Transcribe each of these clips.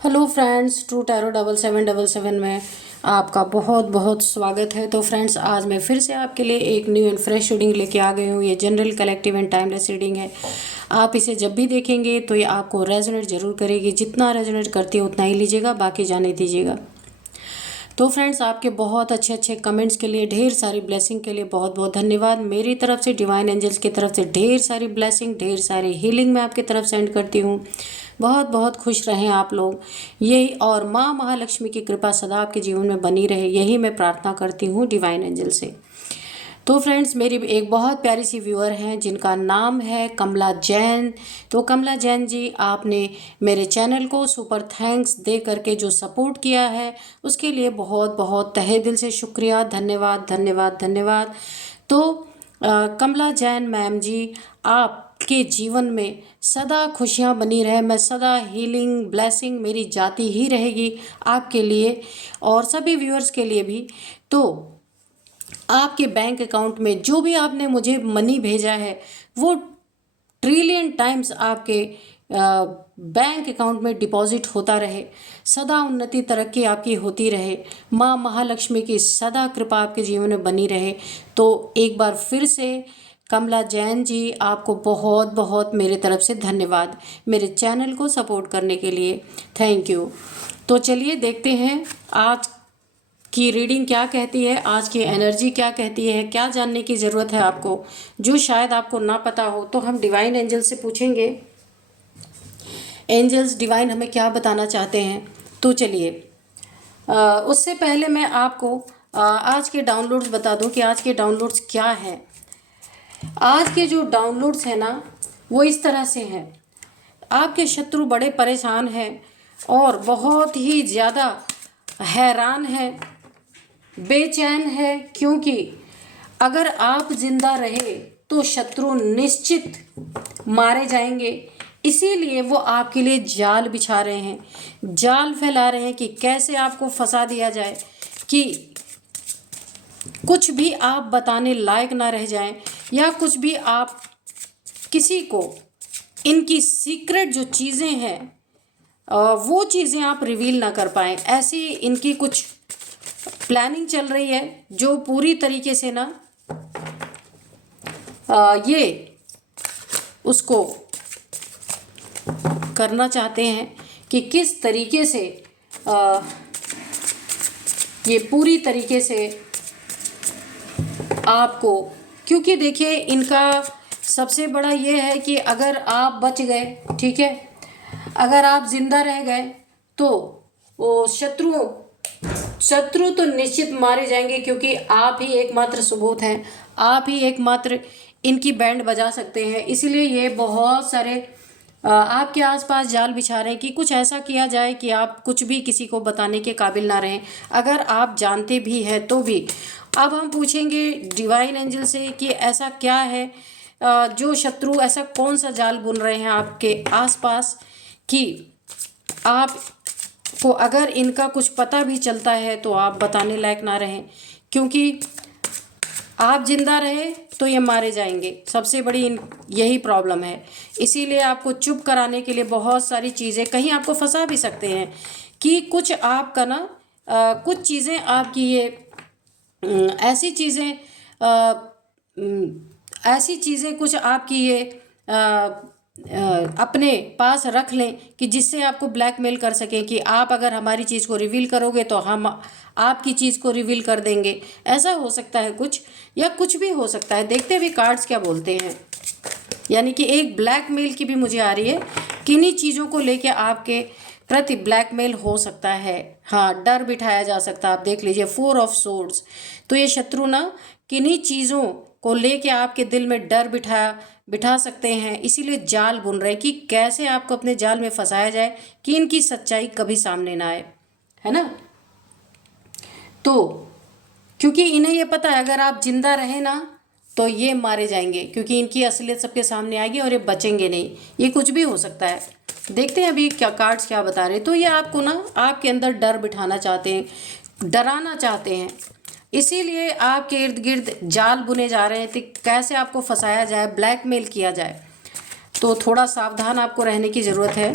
Hello friends, true tarot 7777 में आपका बहुत बहुत स्वागत है। तो फ्रेंड्स, आज मैं फिर से आपके लिए एक न्यू एंड फ्रेश रीडिंग लेके आ गई हूँ। ये general, collective and timeless reading है। आप इसे जब भी देखेंगे तो ये आपको रेजोनेट जरूर करेगी। जितना रेजोनेट करती है उतना ही लीजिएगा, बाकी जाने दीजिएगा। तो फ्रेंड्स, आपके बहुत अच्छे अच्छे कमेंट्स के लिए, ढेर सारी ब्लेसिंग के लिए बहुत बहुत धन्यवाद। मेरी तरफ से, डिवाइन एंजल्स की तरफ से ढेर सारी ब्लेसिंग, ढेर सारी हीलिंग मैं आपकी तरफ सेंड करती हूँ। बहुत बहुत खुश रहें आप लोग। यही और माँ महालक्ष्मी की कृपा सदा आपके जीवन में बनी रहे, यही मैं प्रार्थना करती हूँ डिवाइन एंजल से। तो फ्रेंड्स, मेरी एक बहुत प्यारी सी व्यूअर हैं जिनका नाम है कमला जैन। तो कमला जैन जी, आपने मेरे चैनल को सुपर थैंक्स दे करके जो सपोर्ट किया है उसके लिए बहुत बहुत तहे दिल से शुक्रिया, धन्यवाद धन्यवाद धन्यवाद। तो कमला जैन मैम जी, आपके जीवन में सदा खुशियाँ बनी रहे। मैं सदा हीलिंग ब्लेसिंग मेरी जाती ही रहेगी आपके लिए और सभी व्यूअर्स के लिए भी। तो आपके बैंक अकाउंट में जो भी आपने मुझे मनी भेजा है वो ट्रिलियन टाइम्स आपके बैंक अकाउंट में डिपॉजिट होता रहे। सदा उन्नति तरक्की आपकी होती रहे। माँ महालक्ष्मी की सदा कृपा आपके जीवन में बनी रहे। तो एक बार फिर से कमला जैन जी, आपको बहुत बहुत मेरे तरफ से धन्यवाद मेरे चैनल को सपोर्ट करने के लिए। Thank you. तो चलिए देखते हैं आज की रीडिंग क्या कहती है, आज की एनर्जी क्या कहती है, क्या जानने की ज़रूरत है आपको जो शायद आपको ना पता हो। तो हम डिवाइन एंजल से पूछेंगे, एंजल्स डिवाइन हमें क्या बताना चाहते हैं। तो चलिए, उससे पहले मैं आपको आज के डाउनलोड्स बता दूं कि आज के डाउनलोड्स क्या है। आज के जो डाउनलोड्स हैं ना, वो इस तरह से हैं। आपके शत्रु बड़े परेशान हैं और बहुत ही ज़्यादा हैरान हैं, बेचैन है, क्योंकि अगर आप जिंदा रहे तो शत्रु निश्चित मारे जाएंगे। इसीलिए वो आपके लिए जाल बिछा रहे हैं, जाल फैला रहे हैं कि कैसे आपको फंसा दिया जाए कि कुछ भी आप बताने लायक ना रह जाएं, या कुछ भी आप किसी को इनकी सीक्रेट जो चीज़ें हैं वो चीज़ें आप रिवील ना कर पाएं। ऐसी इनकी कुछ प्लानिंग चल रही है जो पूरी तरीके से ना ये उसको करना चाहते हैं कि किस तरीके से ये पूरी तरीके से आपको, क्योंकि देखिए इनका सबसे बड़ा ये है कि अगर आप बच गए, ठीक है, अगर आप जिंदा रह गए तो वो शत्रु तो निश्चित मारे जाएंगे, क्योंकि आप ही एकमात्र सबूत हैं, आप ही एकमात्र इनकी बैंड बजा सकते हैं। इसीलिए ये बहुत सारे आपके आसपास जाल बिछा रहे हैं कि कुछ ऐसा किया जाए कि आप कुछ भी किसी को बताने के काबिल ना रहें, अगर आप जानते भी हैं तो भी। अब हम पूछेंगे डिवाइन एंजल से कि ऐसा क्या है जो शत्रु, ऐसा कौन सा जाल बुन रहे हैं आपके आसपास कि आप को अगर इनका कुछ पता भी चलता है तो आप बताने लायक ना रहें, क्योंकि आप जिंदा रहे तो ये मारे जाएंगे। सबसे बड़ी यही प्रॉब्लम है। इसीलिए आपको चुप कराने के लिए बहुत सारी चीज़ें, कहीं आपको फंसा भी सकते हैं कि कुछ आपका ना कुछ चीज़ें आपकी ये ऐसी चीज़ें ऐसी चीज़ें कुछ आपकी ये अपने पास रख लें कि जिससे आपको ब्लैकमेल कर सकें कि आप अगर हमारी चीज़ को रिवील करोगे तो हम आपकी चीज़ को रिवील कर देंगे। ऐसा हो सकता है कुछ, या कुछ भी हो सकता है। देखते भी कार्ड्स क्या बोलते हैं। यानी कि एक ब्लैकमेल की भी मुझे आ रही है, किन्हीं चीज़ों को लेके आपके प्रति ब्लैकमेल हो सकता है। हाँ, डर बिठाया जा सकता है। आप देख लीजिए 4 ऑफ सोर्ड्स। तो ये शत्रु ना किन्हीं चीज़ों को लेके आपके दिल में डर बिठा सकते हैं। इसीलिए जाल बुन रहे हैं कि कैसे आपको अपने जाल में फंसाया जाए कि इनकी सच्चाई कभी सामने ना आए, है ना। तो क्योंकि इन्हें ये पता है अगर आप जिंदा रहे ना तो ये मारे जाएंगे, क्योंकि इनकी असलियत सबके सामने आएगी और ये बचेंगे नहीं। ये कुछ भी हो सकता है। देखते हैं अभी क्या कार्ड्स क्या बता रहे हैं। तो ये आपको ना आपके अंदर डर बिठाना चाहते हैं, डराना चाहते हैं। इसीलिए आपके इर्द गिर्द जाल बुने जा रहे हैं कि कैसे आपको फंसाया जाए, ब्लैकमेल किया जाए। तो थोड़ा सावधान आपको रहने की ज़रूरत है।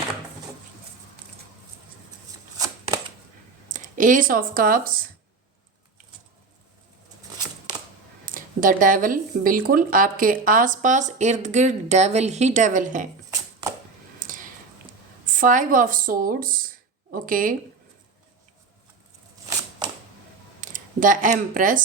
S of cups, the devil, बिल्कुल आपके आसपास इर्द गिर्द डेविल ही डेविल है। Five of swords, okay, the empress,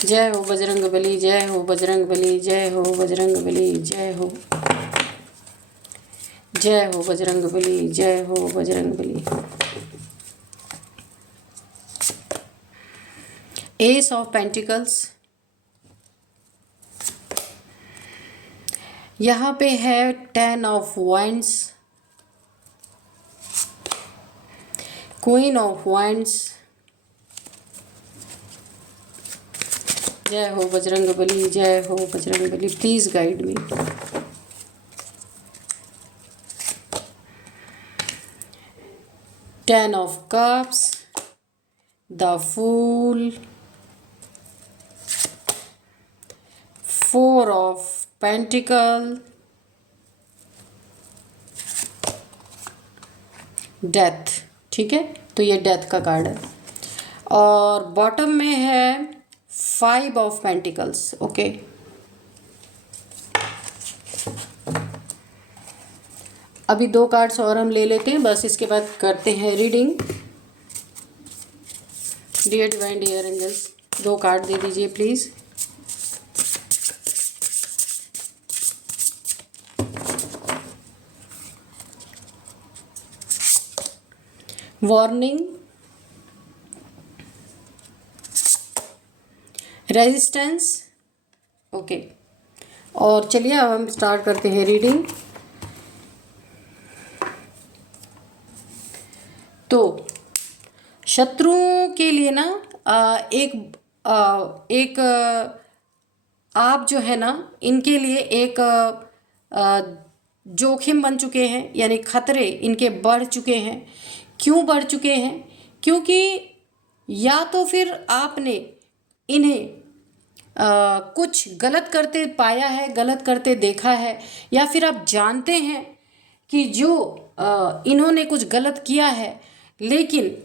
जय हो बजरंग बली, जय हो बजरंग बली, जय हो बजरंग बली, जय हो, जय हो बजरंग बली, जय हो Bajrang Bali. Ace of pentacles, यहाँ पे है 10 of wands, queen of wands, जय हो बजरंग बली, जय हो Bajrang Bali, please guide me. 10 of cups, the fool, 4 of pentacle, death. ठीक है, तो ये डेथ का कार्ड है। और बॉटम में है 5 ऑफ पेंटिकल्स, ओके। अभी 2 कार्ड्स और हम ले लेते हैं, बस इसके बाद करते हैं reading. Dear divine dear angels, 2 card दे दीजिए प्लीज़। Warning, resistance, okay. और चलिए अब हम स्टार्ट करते हैं रीडिंग। तो शत्रुओं के लिए ना एक आप जो है ना, इनके लिए एक जोखिम बन चुके हैं, यानी खतरे इनके बढ़ चुके हैं। क्यों बढ़ चुके हैं? क्योंकि या तो फिर आपने इन्हें कुछ गलत करते पाया है, गलत करते देखा है, या फिर आप जानते हैं कि जो इन्होंने कुछ गलत किया है, लेकिन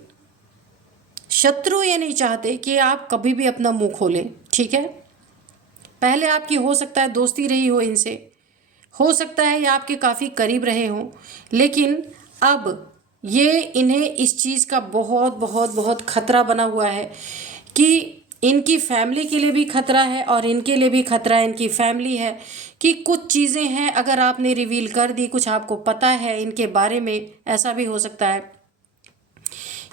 शत्रु ये नहीं चाहते कि आप कभी भी अपना मुंह खोलें। ठीक है, पहले आपकी हो सकता है दोस्ती रही हो इनसे, हो सकता है ये आपके काफ़ी करीब रहे हों, लेकिन अब ये इन्हें इस चीज़ का बहुत बहुत बहुत खतरा बना हुआ है कि इनकी फैमिली के लिए भी खतरा है और इनके लिए भी खतरा है, इनकी फैमिली है कि कुछ चीज़ें हैं अगर आपने रिवील कर दी, कुछ आपको पता है इनके बारे में, ऐसा भी हो सकता है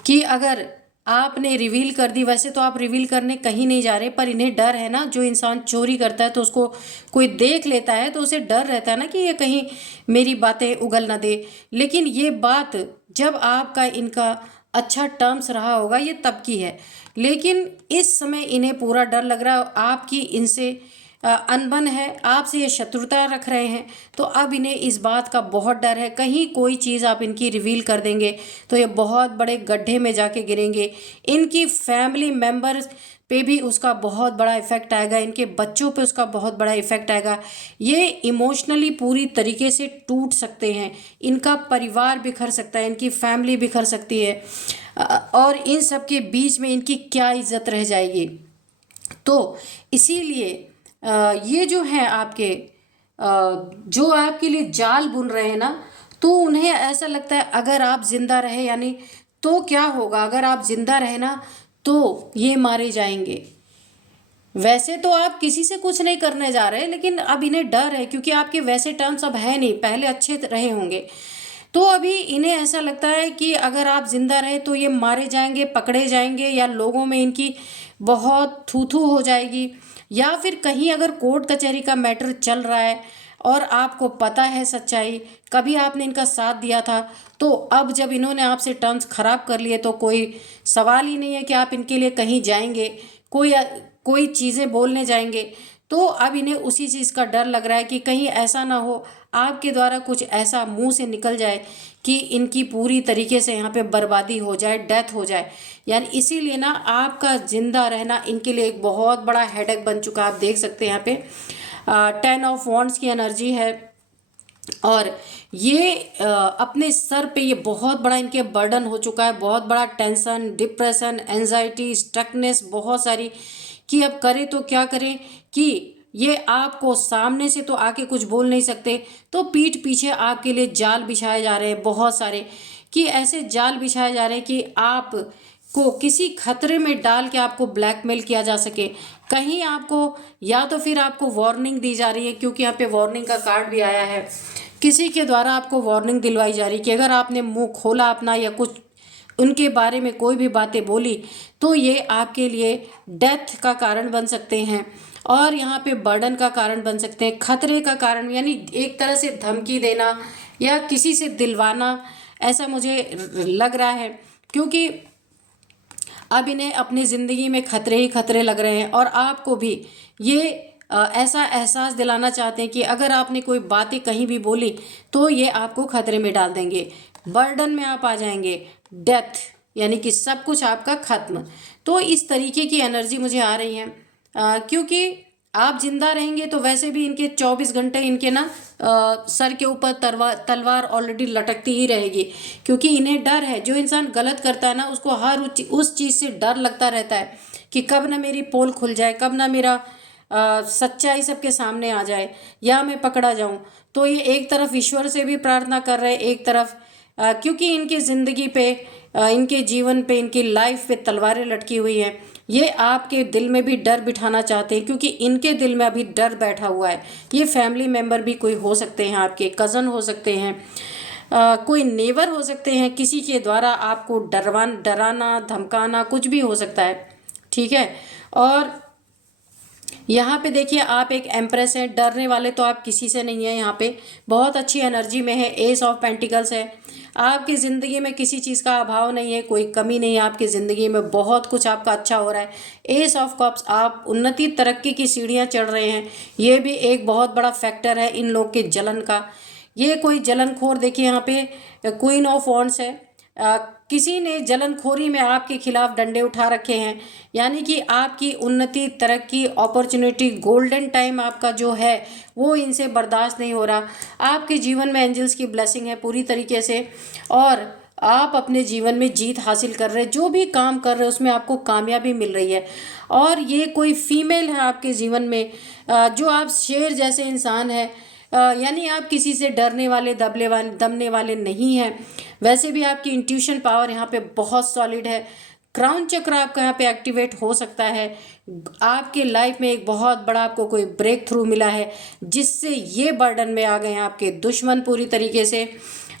कि अगर आपने रिवील कर दी, वैसे तो आप रिवील करने कहीं नहीं जा रहे, पर इन्हें डर है ना, जो इंसान चोरी करता है तो उसको कोई देख लेता है तो उसे डर रहता है ना कि ये कहीं मेरी बातें उगल ना दे। लेकिन ये बात जब आपका इनका अच्छा टर्म्स रहा होगा ये तब की है, लेकिन इस समय इन्हें पूरा डर लग रहा है, आपकी इनसे अनबन है, आपसे ये शत्रुता रख रहे हैं, तो अब इन्हें इस बात का बहुत डर है कहीं कोई चीज़ आप इनकी रिवील कर देंगे तो ये बहुत बड़े गड्ढे में जाके गिरेंगे। इनकी फैमिली मेम्बर्स पे भी उसका बहुत बड़ा इफ़ेक्ट आएगा, इनके बच्चों पे उसका बहुत बड़ा इफ़ेक्ट आएगा। ये इमोशनली पूरी तरीके से टूट सकते हैं, इनका परिवार बिखर सकता है, इनकी फैमिली बिखर सकती है, और इन सब के बीच में इनकी क्या इज्जत रह जाएगी। तो इसीलिए ये जो है आपके जो आपके लिए जाल बुन रहे हैं ना, तो उन्हें ऐसा लगता है अगर आप जिंदा रहे, यानी तो क्या होगा अगर आप जिंदा रहे ना, तो ये मारे जाएंगे। वैसे तो आप किसी से कुछ नहीं करने जा रहे, लेकिन अब इन्हें डर है क्योंकि आपके वैसे टर्म्स अब है नहीं, पहले अच्छे रहे होंगे, तो अभी इन्हें ऐसा लगता है कि अगर आप जिंदा रहे तो ये मारे जाएंगे, पकड़े जाएंगे, या लोगों में इनकी बहुत थू थू हो जाएगी, या फिर कहीं अगर कोर्ट कचहरी का मैटर चल रहा है और आपको पता है सच्चाई, कभी आपने इनका साथ दिया था, तो अब जब इन्होंने आपसे टर्म्स ख़राब कर लिए तो कोई सवाल ही नहीं है कि आप इनके लिए कहीं जाएंगे, कोई चीज़ें बोलने जाएंगे। तो अब इन्हें उसी चीज़ का डर लग रहा है कि कहीं ऐसा ना हो आपके द्वारा कुछ ऐसा मुंह से निकल जाए कि इनकी पूरी तरीके से यहाँ पे बर्बादी हो जाए, डेथ हो जाए। यानी इसीलिए ना आपका ज़िंदा रहना इनके लिए एक बहुत बड़ा हेडेक बन चुका है। आप देख सकते हैं यहाँ पे 10 ऑफ वॉन्ड्स की एनर्जी है। और ये अपने सर पे ये बहुत बड़ा इनके बर्डन हो चुका है, बहुत बड़ा टेंशन, डिप्रेशन, एंजाइटी, स्टकनेस बहुत सारी, कि अब करें तो क्या करें, कि ये आपको सामने से तो आके कुछ बोल नहीं सकते, तो पीठ पीछे आपके लिए जाल बिछाए जा रहे हैं बहुत सारे, कि ऐसे जाल बिछाए जा रहे हैं कि आप को किसी खतरे में डाल के आपको ब्लैकमेल किया जा सके। कहीं आपको, या तो फिर आपको वार्निंग दी जा रही है, क्योंकि यहाँ पे वार्निंग का कार्ड भी आया है, किसी के द्वारा आपको वार्निंग दिलवाई जा रही है कि अगर आपने मुंह खोला अपना या कुछ उनके बारे में कोई भी बातें बोली तो ये आपके लिए डेथ का कारण बन सकते हैं, और यहाँ पे बर्डन का कारण बन सकते हैं, खतरे का कारण, यानी एक तरह से धमकी देना या किसी से दिलवाना, ऐसा मुझे लग रहा है। क्योंकि अब इन्हें अपनी ज़िंदगी में खतरे ही खतरे लग रहे हैं, और आपको भी ये ऐसा एहसास दिलाना चाहते हैं कि अगर आपने कोई बातें कहीं भी बोली तो ये आपको खतरे में डाल देंगे, बर्डन में आप आ जाएंगे, डेथ, यानी कि सब कुछ आपका खत्म। तो इस तरीके की एनर्जी मुझे आ रही है, क्योंकि आप जिंदा रहेंगे तो वैसे भी इनके 24 घंटे इनके ना सर के ऊपर तलवार ऑलरेडी लटकती ही रहेगी, क्योंकि इन्हें डर है। जो इंसान गलत करता है ना, उसको हर उस चीज़ से डर लगता रहता है कि कब ना मेरी पोल खुल जाए, कब ना मेरा सच्चाई सबके सामने आ जाए या मैं पकड़ा जाऊं। तो ये एक तरफ ईश्वर से भी प्रार्थना कर रहे हैं, एक तरफ क्योंकि इनकी ज़िंदगी पे, इनके जीवन पे, इनकी लाइफ पे तलवारें लटकी हुई हैं। ये आपके दिल में भी डर बिठाना चाहते हैं, क्योंकि इनके दिल में अभी डर बैठा हुआ है। ये फैमिली मेम्बर भी कोई हो सकते हैं, आपके कज़न हो सकते हैं, कोई नेबर हो सकते हैं, किसी के द्वारा आपको डराना धमकाना कुछ भी हो सकता है, ठीक है। और यहाँ पे देखिए आप एक एम्प्रेस हैं, डरने वाले तो आप किसी से नहीं हैं, यहाँ पे बहुत अच्छी एनर्जी में है, एस ऑफ पेंटिकल्स है। आपकी ज़िंदगी में किसी चीज़ का अभाव नहीं है, कोई कमी नहीं है आपकी ज़िंदगी में, बहुत कुछ आपका अच्छा हो रहा है। एस ऑफ कप्स, आप उन्नति तरक्की की सीढ़ियाँ चढ़ रहे हैं, ये भी एक बहुत बड़ा फैक्टर है इन लोग के जलन का। ये कोई जलनखोर, देखिए यहाँ पे क्वीन ऑफ वॉन्ड्स है, किसी ने जलनखोरी में आपके खिलाफ डंडे उठा रखे हैं, यानी कि आपकी उन्नति तरक्की अपॉर्चुनिटी गोल्डन टाइम आपका जो है वो इनसे बर्दाश्त नहीं हो रहा। आपके जीवन में एंजल्स की ब्लेसिंग है पूरी तरीके से, और आप अपने जीवन में जीत हासिल कर रहे हैं, जो भी काम कर रहे हैं उसमें आपको कामयाबी मिल रही है। और ये कोई फीमेल है आपके जीवन में, जो आप शेर जैसे इंसान है, यानी आप किसी से डरने वाले दमने वाले नहीं हैं। वैसे भी आपकी इंट्यूशन पावर यहाँ पे बहुत सॉलिड है। क्राउन चक्र आपका यहाँ पे एक्टिवेट हो सकता है। आपके लाइफ में एक बहुत बड़ा आपको कोई ब्रेक थ्रू मिला है, जिससे ये बर्डन में आ गए हैं आपके दुश्मन पूरी तरीके से,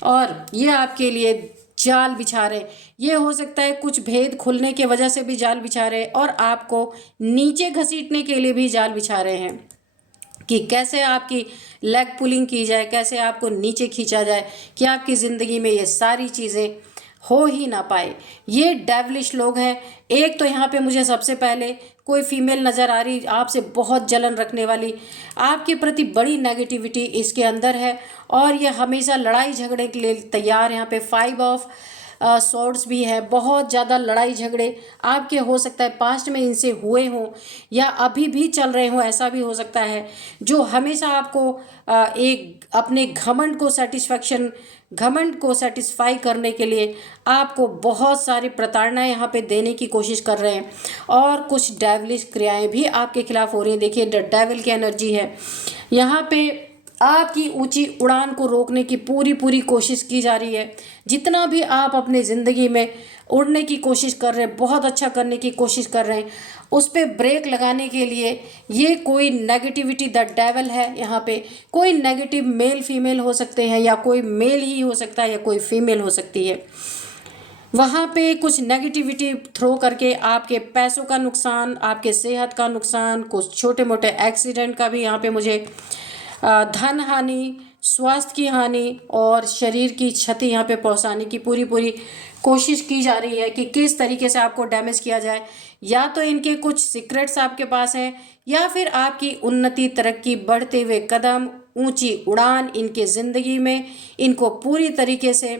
और ये आपके लिए जाल बिछा रहे। ये हो सकता है कुछ भेद खुलने की वजह से भी जाल बिछा रहे, और आपको नीचे घसीटने के लिए भी जाल बिछा रहे हैं कि कैसे आपकी लेग पुलिंग की जाए, कैसे आपको नीचे खींचा जाए, कि आपकी ज़िंदगी में ये सारी चीज़ें हो ही ना पाए। ये डेविलिश लोग हैं। एक तो यहाँ पे मुझे सबसे पहले कोई फीमेल नज़र आ रही, आपसे बहुत जलन रखने वाली, आपके प्रति बड़ी नेगेटिविटी इसके अंदर है, और ये हमेशा लड़ाई झगड़े के लिए तैयार। यहाँ पे 5 ऑफ सॉर्ड्स भी है, बहुत ज़्यादा लड़ाई झगड़े आपके हो सकता है पास्ट में इनसे हुए हों या अभी भी चल रहे हों, ऐसा भी हो सकता है, जो हमेशा आपको एक अपने घमंड को सेटिस्फाई करने के लिए आपको बहुत सारी प्रताड़नाएं यहाँ पे देने की कोशिश कर रहे हैं, और कुछ डेविलिश क्रियाएं भी आपके खिलाफ हो रही हैं। देखिए डेविल की एनर्जी है यहाँ पे, आपकी ऊंची उड़ान को रोकने की पूरी कोशिश की जा रही है। जितना भी आप अपने ज़िंदगी में उड़ने की कोशिश कर रहे हैं, बहुत अच्छा करने की कोशिश कर रहे हैं, उस पर ब्रेक लगाने के लिए ये कोई नेगेटिविटी द डेविल है। यहाँ पे कोई नेगेटिव मेल फीमेल हो सकते हैं, या कोई मेल ही हो सकता है या कोई फीमेल हो सकती है। वहाँ पे कुछ नेगेटिविटी थ्रो करके आपके पैसों का नुकसान, आपके सेहत का नुकसान, कुछ छोटे मोटे एक्सीडेंट का भी यहाँ पे मुझे धन हानि, स्वास्थ्य की हानि और शरीर की क्षति यहाँ पे पहुँचाने की पूरी कोशिश की जा रही है कि किस तरीके से आपको डैमेज किया जाए। या तो इनके कुछ सीक्रेट्स आपके पास हैं, या फिर आपकी उन्नति तरक्की, बढ़ते हुए कदम, ऊंची उड़ान इनके ज़िंदगी में इनको पूरी तरीके से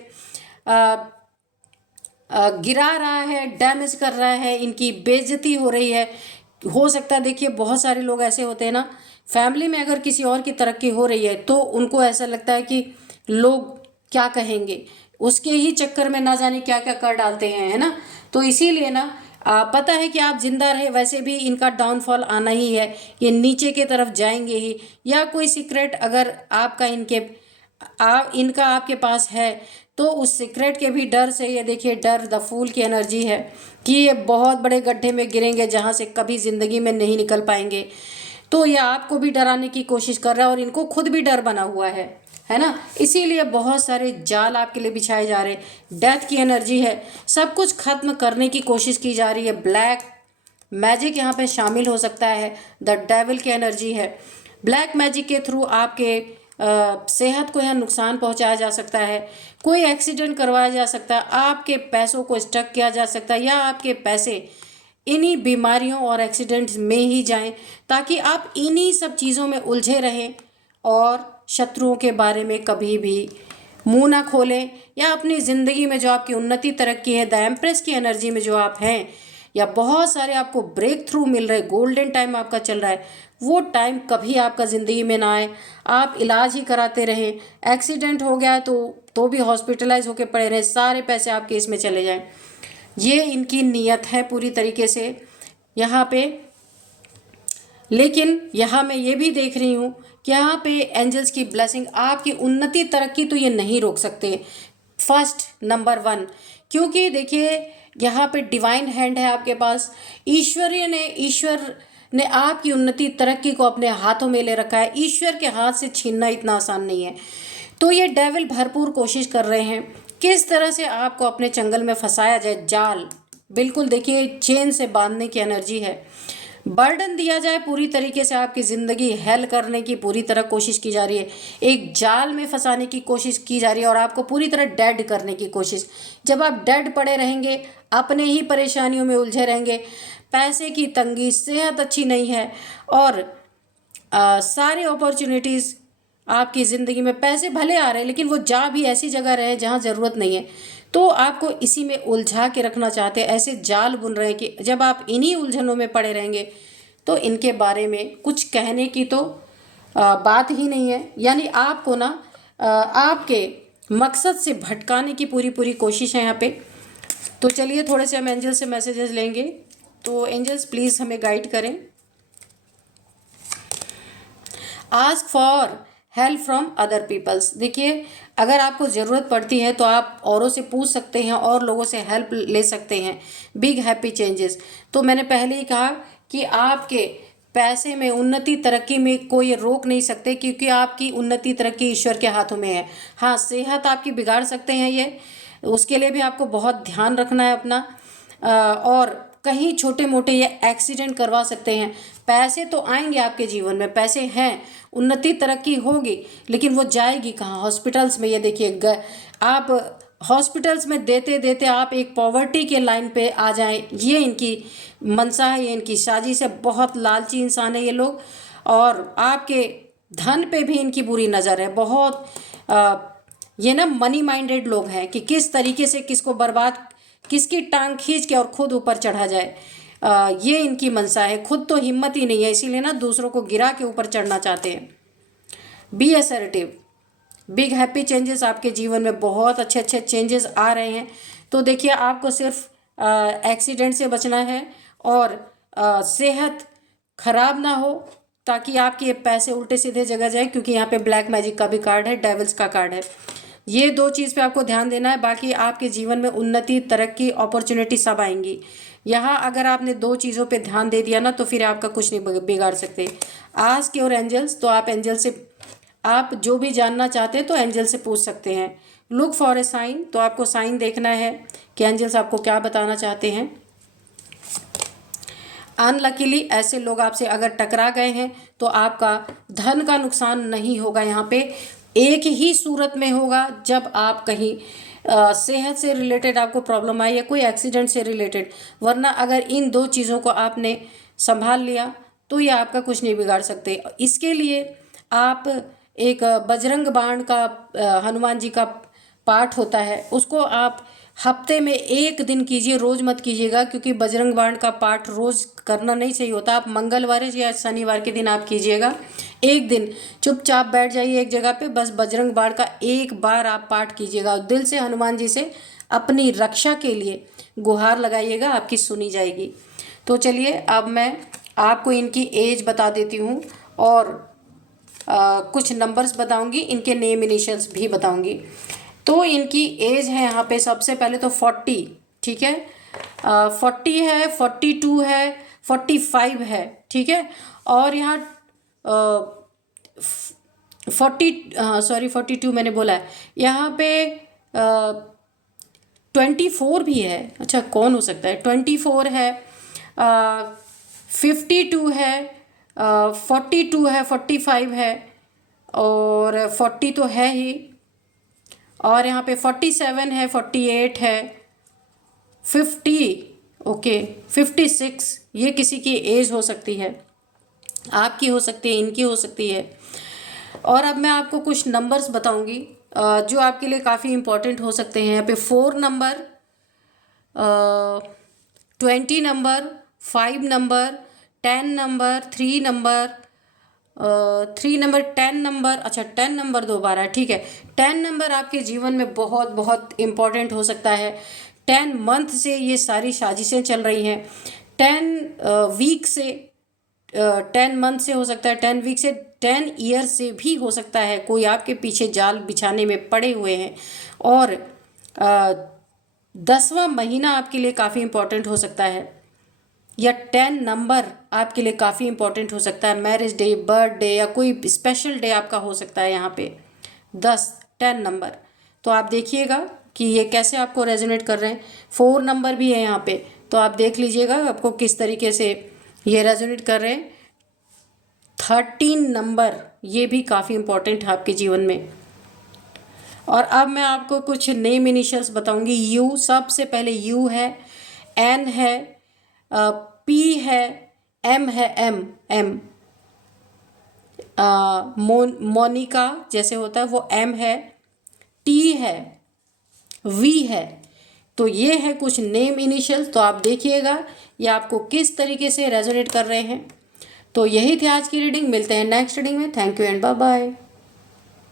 गिरा रहा है, डैमेज कर रहा है, इनकी बेइज्जती हो रही है। हो सकता है, देखिए बहुत सारे लोग ऐसे होते हैं ना, फैमिली में अगर किसी और की तरक्की हो रही है तो उनको ऐसा लगता है कि लोग क्या कहेंगे, उसके ही चक्कर में ना जाने क्या क्या कर डालते हैं, है ना। तो इसीलिए ना पता है कि आप जिंदा रहे वैसे भी इनका डाउनफॉल आना ही है, ये नीचे की तरफ जाएंगे ही। या कोई सीक्रेट अगर आपका इनका आपके पास है तो उस सीक्रेट के भी डर से, ये देखिए डर द फूल की एनर्जी है कि ये बहुत बड़े गड्ढे में गिरेंगे जहाँ से कभी ज़िंदगी में नहीं निकल पाएंगे। तो ये आपको भी डराने की कोशिश कर रहा है और इनको खुद भी डर बना हुआ है ना। इसीलिए बहुत सारे जाल आपके लिए बिछाए जा रहे हैं। डेथ की एनर्जी है, सब कुछ खत्म करने की कोशिश की जा रही है। ब्लैक मैजिक यहाँ पे शामिल हो सकता है, द डेविल की एनर्जी है। ब्लैक मैजिक के थ्रू आपके सेहत को यहाँ नुकसान पहुँचाया जा सकता है, कोई एक्सीडेंट करवाया जा सकता है, आपके पैसों को स्टक किया जा सकता है, या आपके पैसे इन्हीं बीमारियों और एक्सीडेंट्स में ही जाएं, ताकि आप इन्हीं सब चीज़ों में उलझे रहें और शत्रुओं के बारे में कभी भी मुंह ना खोलें। या अपनी ज़िंदगी में जो आपकी उन्नति तरक्की है, द एम्प्रेस की एनर्जी में जो आप हैं, या बहुत सारे आपको ब्रेक थ्रू मिल रहे, गोल्डन टाइम आपका चल रहा है, वो टाइम कभी आपका ज़िंदगी में ना आए। आप इलाज ही कराते रहें, एक्सीडेंट हो गया है तो भी हॉस्पिटलाइज होके पड़े रहें, सारे पैसे आपके इसमें चले जाएं। ये इनकी नीयत है पूरी तरीके से यहाँ पे। लेकिन यहाँ मैं ये भी देख रही हूँ कि यहाँ पे एंजल्स की ब्लेसिंग, आपकी उन्नति तरक्की तो ये नहीं रोक सकते, फर्स्ट नंबर 1। क्योंकि देखिए यहाँ पे डिवाइन हैंड है आपके पास, ईश्वर ने आपकी उन्नति तरक्की को अपने हाथों में ले रखा है। ईश्वर के हाथ से छीनना इतना आसान नहीं है। तो ये डेविल भरपूर कोशिश कर रहे हैं किस तरह से आपको अपने चंगल में फंसाया जाए, जाल, बिल्कुल देखिए चेन से बांधने की एनर्जी है। बर्डन दिया जाए, पूरी तरीके से आपकी ज़िंदगी हेल करने की पूरी तरह कोशिश की जा रही है, एक जाल में फंसाने की कोशिश की जा रही है और आपको पूरी तरह डेड करने की कोशिश। जब आप डेड पड़े रहेंगे, अपने ही परेशानियों में उलझे रहेंगे, पैसे की तंगी, सेहत अच्छी नहीं है और सारे अपॉर्चुनिटीज़ आपकी ज़िंदगी में, पैसे भले आ रहे हैं लेकिन वो जा भी ऐसी जगह रहे जहाँ ज़रूरत नहीं है, तो आपको इसी में उलझा के रखना चाहते हैं। ऐसे जाल बुन रहे हैं कि जब आप इन्हीं उलझनों में पड़े रहेंगे तो इनके बारे में कुछ कहने की तो बात ही नहीं है। यानी आपको ना आपके मकसद से भटकाने की पूरी पूरी कोशिश है यहाँ पे। तो चलिए थोड़े से हम एंजल से मैसेजेस लेंगे। तो एंजल्स प्लीज़ हमें गाइड करें। Ask for help from other peoples. देखिए अगर आपको ज़रूरत पड़ती है तो आप औरों से पूछ सकते हैं और लोगों से हेल्प ले सकते हैं। बिग हैप्पी चेंजेस, तो मैंने पहले ही कहा कि आपके पैसे में, उन्नति तरक्की में कोई रोक नहीं सकते, क्योंकि आपकी उन्नति तरक्की ईश्वर के हाथों में है। हाँ, सेहत आपकी बिगाड़ सकते हैं ये, उसके लिए भी आपको बहुत ध्यान रखना है अपना। और कहीं छोटे मोटे ये एक्सीडेंट करवा सकते हैं। पैसे तो आएंगे आपके जीवन में, पैसे हैं, उन्नति तरक्की होगी, लेकिन वो जाएगी कहाँ? हॉस्पिटल्स में। ये देखिए आप हॉस्पिटल्स में देते देते आप एक पॉवर्टी के लाइन पे आ जाएं, ये इनकी मंशा है, ये इनकी साजिश है। बहुत लालची इंसान है ये लोग, और आपके धन पे भी इनकी बुरी नज़र है बहुत। ये ना मनी माइंडेड लोग हैं कि किस तरीके से किसको बर्बाद, किसकी टांग खींच के और खुद ऊपर चढ़ा जाए, ये इनकी मंशा है। खुद तो हिम्मत ही नहीं है, इसीलिए ना दूसरों को गिरा के ऊपर चढ़ना चाहते हैं। Be assertive. Big happy changes आपके जीवन में, बहुत अच्छे अच्छे चेंजेस आ रहे हैं। तो देखिए आपको सिर्फ एक्सीडेंट से बचना है और सेहत खराब ना हो, ताकि आपके ये पैसे उल्टे सीधे जगह जाए, क्योंकि यहाँ पे ब्लैक मैजिक का भी कार्ड है, डेविल्स का कार्ड है। ये 2 चीज़ पे आपको ध्यान देना है। बाकी आपके जीवन में उन्नति, तरक्की, अपॉर्चुनिटी सब आएंगी। यहाँ अगर आपने 2 चीज़ों पे ध्यान दे दिया ना तो फिर आपका कुछ नहीं बिगाड़ सकते। आस्क योर एंजल्स, तो आप एंजल से आप जो भी जानना चाहते हैं तो एंजल से पूछ सकते हैं। लुक फॉर ए साइन, तो आपको साइन देखना है कि एंजल्स आपको क्या बताना चाहते हैं। अनलकीली ऐसे लोग आपसे अगर टकरा गए हैं तो आपका धन का नुकसान नहीं होगा। यहाँ पे एक ही सूरत में होगा, जब आप कहीं सेहत से रिलेटेड आपको प्रॉब्लम आई या कोई एक्सीडेंट से रिलेटेड। वरना अगर इन 2 चीज़ों को आपने संभाल लिया तो ये आपका कुछ नहीं बिगाड़ सकते। इसके लिए आप एक बजरंग बाण का, हनुमान जी का पाठ होता है, उसको आप हफ्ते में एक दिन कीजिए, रोज मत कीजिएगा, क्योंकि बजरंग बाण का पाठ रोज करना नहीं चाहिए होता। आप मंगलवार या शनिवार के दिन आप कीजिएगा। एक दिन चुपचाप बैठ जाइए एक जगह पे, बस बजरंग बाण का एक बार आप पाठ कीजिएगा और दिल से हनुमान जी से अपनी रक्षा के लिए गुहार लगाइएगा, आपकी सुनी जाएगी। तो चलिए अब मैं आपको इनकी एज बता देती हूँ और कुछ नंबर्स बताऊंगी, इनके नेम इनिशियल्स भी बताऊंगी। तो इनकी एज है यहाँ पे सबसे पहले तो 40, ठीक है, 40 है, 42 है, 45 है, ठीक है। और यहाँ 42 मैंने बोला है, यहाँ पे 24 भी है। अच्छा, कौन हो सकता है? 24 है, 52 है, 42 है, 45 है और 40 तो है ही, और यहाँ पे 47 है, 48 है, 50, ओके, 56, ये किसी की एज हो सकती है, आपकी हो सकती है, इनकी हो सकती है। और अब मैं आपको कुछ नंबर्स बताऊंगी जो आपके लिए काफ़ी इम्पोर्टेंट हो सकते हैं। यहाँ पे 4 number, 20 number, 5 number, 10 number, 3 number, 3 number, 10 number, अच्छा 10 नंबर दोबारा, ठीक है। 10 नंबर आपके जीवन में बहुत बहुत इम्पॉर्टेंट हो सकता है। 10 मंथ से ये सारी साजिशें चल रही हैं। 10 वीक से, 10 मंथ से हो सकता है, 10 वीक से, 10 ईयर से भी हो सकता है। कोई आपके पीछे जाल बिछाने में पड़े हुए हैं। और 10वां महीना आपके लिए काफ़ी इम्पोर्टेंट हो सकता है, या 10 नंबर आपके लिए काफ़ी इंपॉर्टेंट हो सकता है। मैरिज डे, बर्थडे या कोई स्पेशल डे आपका हो सकता है यहाँ पे। 10 नंबर, तो आप देखिएगा कि ये कैसे आपको रेजोनेट कर रहे हैं। 4 नंबर भी है यहाँ पे, तो आप देख लीजिएगा आपको किस तरीके से ये रेजोनेट कर रहे हैं। 13 नंबर, ये भी काफ़ी इंपॉर्टेंट है आपके जीवन में। और अब मैं आपको कुछ नेम इनिशियल्स बताऊंगी। यू, सबसे पहले यू है, एन है, पी है, एम है, एम मोनिका जैसे होता है वो एम है, टी है, वी है। तो ये है कुछ नेम इनिशियल्स। तो आप देखिएगा ये आपको किस तरीके से रेजोनेट कर रहे हैं। तो यही थी आज की रीडिंग। मिलते हैं नेक्स्ट रीडिंग में। Thank you and bye bye.